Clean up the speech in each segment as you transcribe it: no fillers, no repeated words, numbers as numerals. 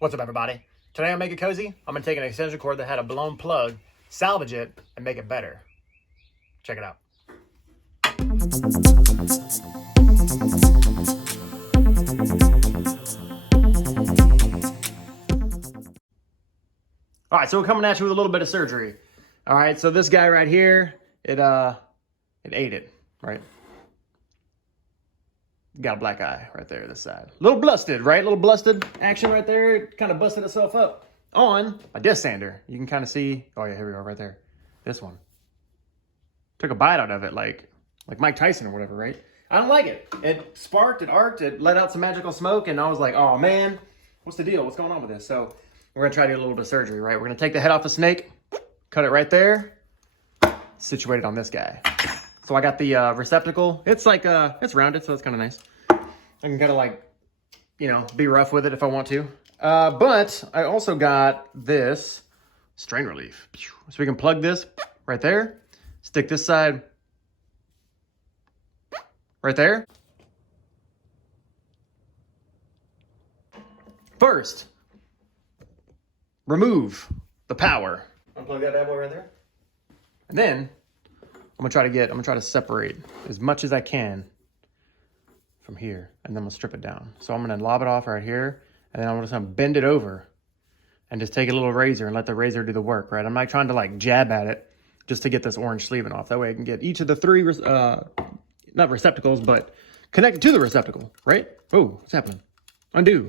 What's up, everybody? Today on Make It Cozy, I'm going to take an extension cord that had a blown plug, salvage it, and make it better. Check it out. All right, so we're coming at you with a little bit of surgery. All right, so this guy right here, it ate it, right? Got a black eye right there, this side. Little blusted, right? Little blusted action right there. It kind of busted itself up on a disc sander. You can kind of see, oh yeah, here we go, right there. This one. Took a bite out of it like Mike Tyson or whatever, right? I don't like it. It sparked, it arced, it let out some magical smoke, and I was like, oh man, what's the deal? What's going on with this? So we're gonna try to do a little bit of surgery, right? We're gonna take the head off the snake, cut it right there, situate it on this guy. So I got the receptacle. It's like, it's rounded, so it's kind of nice. I can kind of like, you know, be rough with it if I want to. But I also got this strain relief. So we can plug this right there, stick this side right there. First, remove the power. Unplug that bad boy right there. And then I'm gonna try to separate as much as I can from here, and then we'll strip it down. So I'm gonna lob it off right here, and then I'm just gonna bend it over and just take a little razor and let the razor do the work, right? I'm not trying to like jab at it just to get this orange sleeving off. That way I can get each of the three, not receptacles, but connected to the receptacle, right? Oh, what's happening? Undo.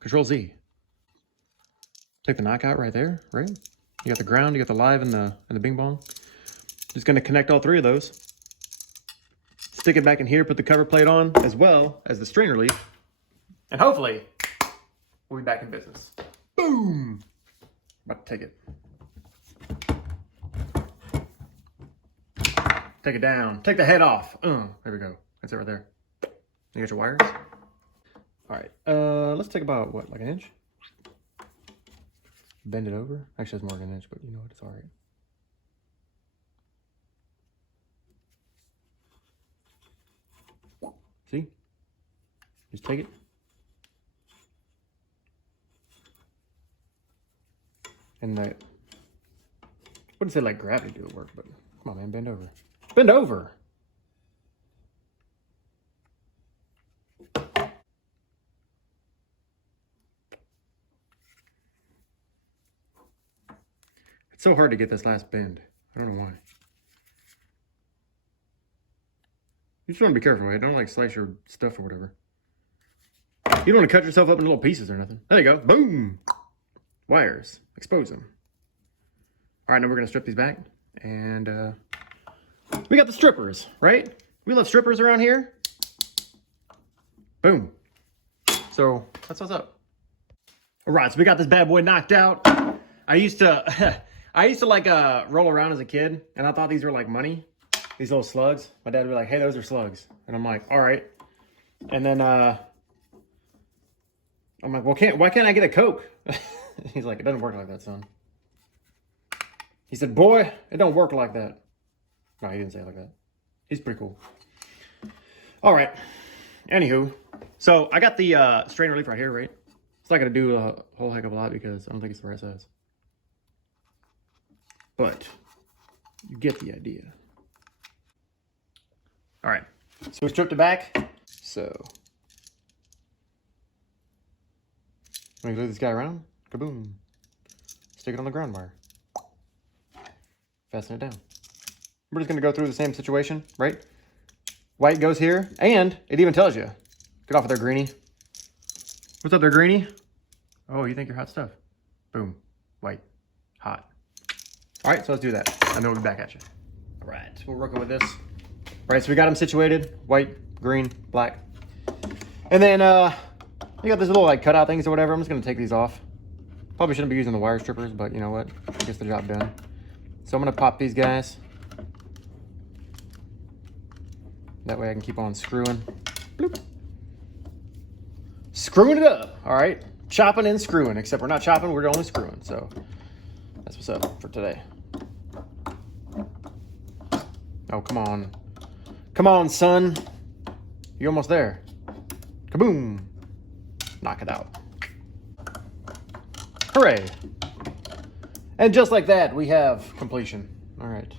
Control Z. Take the knockout right there, right? You got the ground, you got the live and the bing bong. Just gonna connect all three of those. Stick it back in here, put the cover plate on, as well as the strain relief. And hopefully, we'll be back in business. Boom! About to take it. Take it down. Take the head off. There we go. That's it right there. You got your wires? All right, let's take about, what, like an inch? Bend it over. Actually, it's more than an inch, but you know what, it's all right. See? Just take it. And that, wouldn't say like gravity do the work, but come on, man, bend over. Bend over! It's so hard to get this last bend. I don't know why. You just want to be careful, right? Don't like slice your stuff or whatever. You don't want to cut yourself up in little pieces or nothing. There you go. Boom. Wires. Expose them. All right, now we're going to strip these back. And we got the strippers, right? We love strippers around here. Boom. So that's what's up. All right, so we got this bad boy knocked out. I used to like roll around as a kid, and I thought these were like money. These little slugs. My dad would be like, hey, those are slugs. And I'm like, all right. And then I'm like, well, why can't I get a Coke? He's like, it doesn't work like that, son. He said, boy, it don't work like that. No, he didn't say it like that. He's pretty cool. All right. Anywho, so I got the strain relief right here, right? It's not going to do a whole heck of a lot because I don't think it's the right size. But you get the idea. All right, so we stripped it back. So, we glue this guy around. Kaboom. Stick it on the ground wire. Fasten it down. We're just gonna go through the same situation, right? White goes here, and it even tells you. Get off of there, Greenie. What's up there, Greenie? Oh, you think you're hot stuff. Boom. White. Hot. All right, so let's do that. And then we'll be back at you. All right, we're working with this. Right, so we got them situated, white, green, black. And then you got this little like cutout things or whatever. I'm just gonna take these off. Probably shouldn't be using the wire strippers, but you know what? Gets the job done. So I'm gonna pop these guys. That way I can keep on screwing. Bloop. Screwing it up, all right? Chopping and screwing, except we're not chopping, we're only screwing. So that's what's up for today. Oh, come on. Come on, son. You're almost there. Kaboom. Knock it out. Hooray. And just like that, we have completion. All right.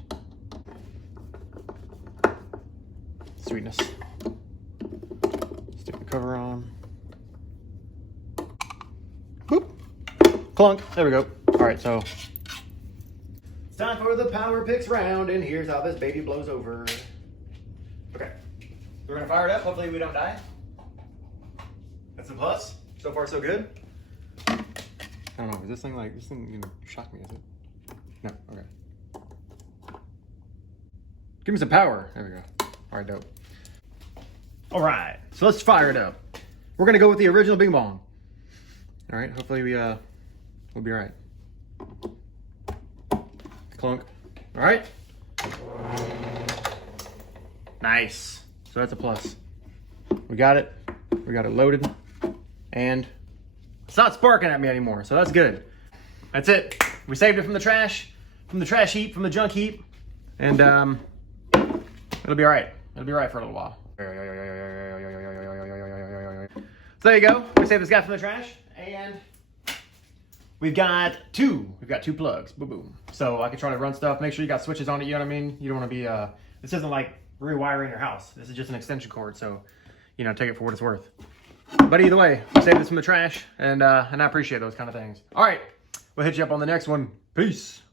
Sweetness. Stick the cover on. Boop. Clunk. There we go. All right, so it's time for the Power Picks round, and here's how this baby blows over. Okay. We're gonna fire it up. Hopefully we don't die. That's a plus. So far, so good. I don't know. Is this thing gonna shock me? Is it? No. Okay. Give me some power. There we go. All right, dope. All right. So let's fire it up. We're gonna go with the original Bing Bong. All right. Hopefully we'll be all right. Clunk. All right. Nice. So that's a plus. We got it. We got it loaded. And it's not sparking at me anymore, so that's good. That's it. We saved it from the trash heap, from the junk heap. And it'll be all right. It'll be all right for a little while. So there you go. We saved this guy from the trash. And we've got two plugs. Boom, boom. So I can try to run stuff. Make sure you got switches on it, you know what I mean? You don't want to be, this isn't like rewiring your house. This is just an extension cord, so, you know, take it for what it's worth. But either way, we saved this from the trash, and I appreciate those kind of things. All right, we'll hit you up on the next one. Peace.